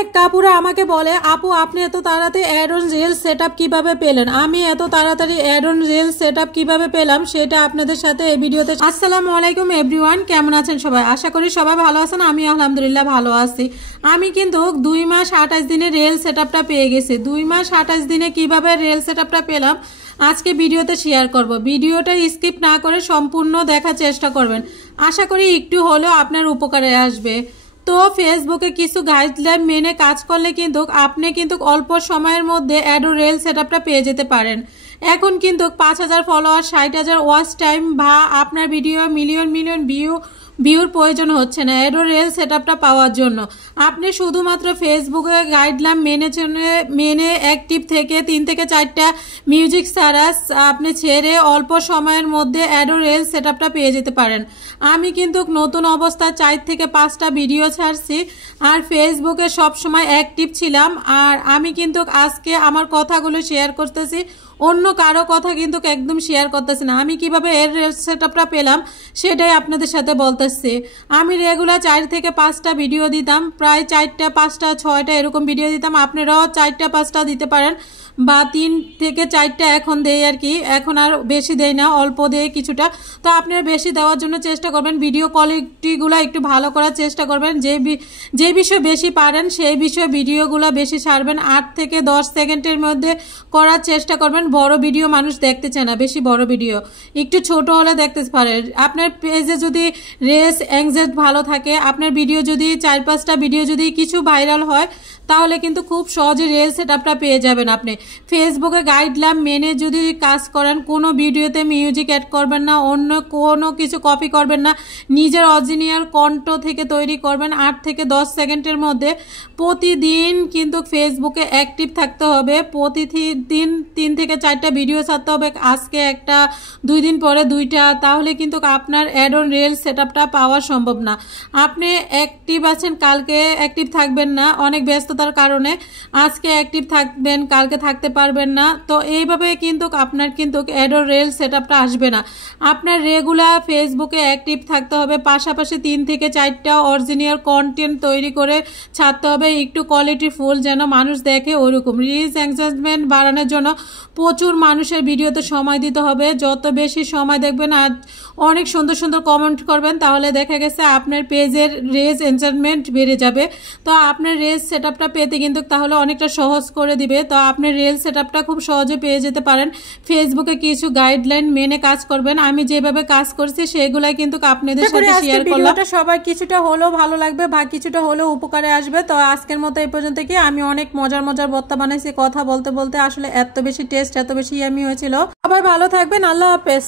এক কাপুরা আমাকে বলে, আপু আপনি এত তাড়াতাড়ি অ্যাড অন রিল সেটআপ কিভাবে পেলেন? আমি এত তাড়াতাড়ি অ্যাড অন রিল সেটআপ কিভাবে পেলাম সেটা আপনাদের সাথে এই ভিডিওতে। আসসালামু আলাইকুম এভরিওয়ান, কেমন আছেন সবাই? আশা করি সবাই ভালো আছেন। আমি আলহামদুলিল্লাহ ভালো আছি। আমি কিন্তু 2 মাস 28 দিনে রিল সেটআপটা পেয়ে গেছি। 2 মাস 28 দিনে কিভাবে রিল সেটআপটা পেলাম আজকে ভিডিওতে শেয়ার করব। ভিডিওটা স্কিপ না করে সম্পূর্ণ দেখার চেষ্টা করবেন। আশা করি একটু হলেও আপনার উপকারে আসবে। তো ফেসবুকে কিছু গাইডলাইন মেনে কাজ করলে কিন্তু আপনি কিন্তু অল্প সময়ের মধ্যে অ্যাড ও রিল সেটআপটা পেয়ে যেতে পারেন। এখন কিন্তু 5000 ফলোয়ার, 60,000 ওয়াচ টাইম বা আপনার ভিডিও মিলিয়ন ভিউর প্রয়োজন হচ্ছে না অ্যাড ও রিল সেটআপটা পাওয়ার জন্য। আপনি শুধুমাত্র ফেসবুকে গাইডলাইন মেনে অ্যাক্টিভ থেকে 3 থেকে 4টা মিউজিক সারাস আপনি ছেড়ে অল্প সময়ের মধ্যে অ্যাড ও রিল সেটআপটা পেয়ে যেতে পারেন। আমি কিন্তু নতুন অবস্থায় 4 থেকে 5টা ভিডিও ছাড়ছি আর ফেসবুকে সবসময় অ্যাক্টিভ ছিলাম। আর আমি কিন্তু আজকে আমার কথাগুলো শেয়ার করতেছি, অন্য কারো কথা কিন্তু একদম শেয়ার করতেছি না। আমি কিভাবে এর সেটআপটা পেলাম সেটাই আপনাদের সাথে বলতেছি। আমি রেগুলার 4 থেকে 5টা ভিডিও দিতাম, প্রায় 4টা 5টা 6টা এরকম ভিডিও দিতাম। আপনারাও 4টা 5টা দিতে পারেন বা 3 থেকে 4টা এখন দেই আর কি। এখন আর বেশি দেই না, অল্প দেই কিছুটা। তো আপনারা বেশি দেওয়ার জন্য চেষ্টা করবেন, ভিডিও কোয়ালিটিগুলো একটু ভালো করার চেষ্টা করবেন। যে বিষয় বেশি পারেন সেই বিষয়ে ভিডিওগুলো বেশি ছাড়বেন। 8 থেকে 10 সেকেন্ডের মধ্যে করার চেষ্টা করবেন। বড় ভিডিও মানুষ দেখতে চায় না, বেশি বড় ভিডিও, একটু ছোট হলে দেখতে পারে। আপনার পেজে যদি রেস এংজেজ ভালো থাকে, আপনার ভিডিও যদি 4-5টা ভিডিও যদি কিছু ভাইরাল হয় তাহলে কিন্তু খুব সহজে রিল সেটআপটা পেয়ে যাবেন। আপনি ফেসবুকে গাইডলাইন মেনে যদি কাজ করেন, কোনো ভিডিওতে মিউজিক অ্যাড করবেন না, অন্য কোনো কিছু কপি করবেন না, নিজের অরিজিনাল কণ্ঠ থেকে তৈরি করবেন। 8 থেকে 10 সেকেন্ডের মধ্যে প্রতিদিন কিন্তু ফেসবুকে অ্যাক্টিভ থাকতে হবে। প্রতিদিন 3 থেকে 4টা ভিডিও ছাড়তে হবে, আজকে একটা, 2 দিন পরে 2টা, তাহলে কিন্তু আপনার অ্যাড অন রিল সেটআপটা পাওয়া সম্ভব না। আপনি অ্যাক্টিভ আছেন, কালকে অ্যাক্টিভ থাকবেন না, অনেক ব্যস্ততার কারণে আজকে অ্যাক্টিভ থাকবেন, কালকে থাকতে পারবেন না। তো এইভাবে কিন্তু আপনার কিন্তু অ্যাড অন রিল সেটআপটা আসবে না। আপনার রেগুলার ফেসবুকে অ্যাক্টিভ থাকতে হবে, পাশাপাশি 3 থেকে 4টা অরিজিনাল কন্টেন্ট তৈরি করে ছাড়তে হবে, একটু কোয়ালিটি ফুল যেন মানুষ দেখে ওইরকম। রিচ এঙ্গেজমেন্ট বাড়ানোর জন্য প্রচুর মানুষের ভিডিওতে সময় দিতে হবে। যত বেশি সময় দেখবেন আর অনেক সুন্দর সুন্দর কমেন্ট করবেন, তাহলে দেখা গেছে আপনার পেজের রিচ এনগেজমেন্ট বেড়ে যাবে। তো আপনার রিল সেটআপটা পেতে কিন্তু তাহলে অনেকটা সহজ করে দিবে। তো আপনার রিল সেটআপটা খুব সহজে পেয়ে যেতে পারেন। ফেসবুকে কিছু গাইডলাইন মেনে কাজ করবেন। আমি যেভাবে কাজ করছি সেগুলাই কিন্তু আপনাদের সাথে শেয়ার করলাম। সবাই কিছুটা হলেও ভালো লাগবে বা কিছুটা হলেও উপকারে আসবে। তো আজকের মতো এই পর্যন্ত কি। আমি অনেক মজার ভর্তা বানাইছি, কথা বলতে বলতে আসলে এত বেশি টেস্ট, এত বেশি ইয়ামি হয়েছিল। সবাই ভালো থাকবেন, আল্লাহ হাফেজ।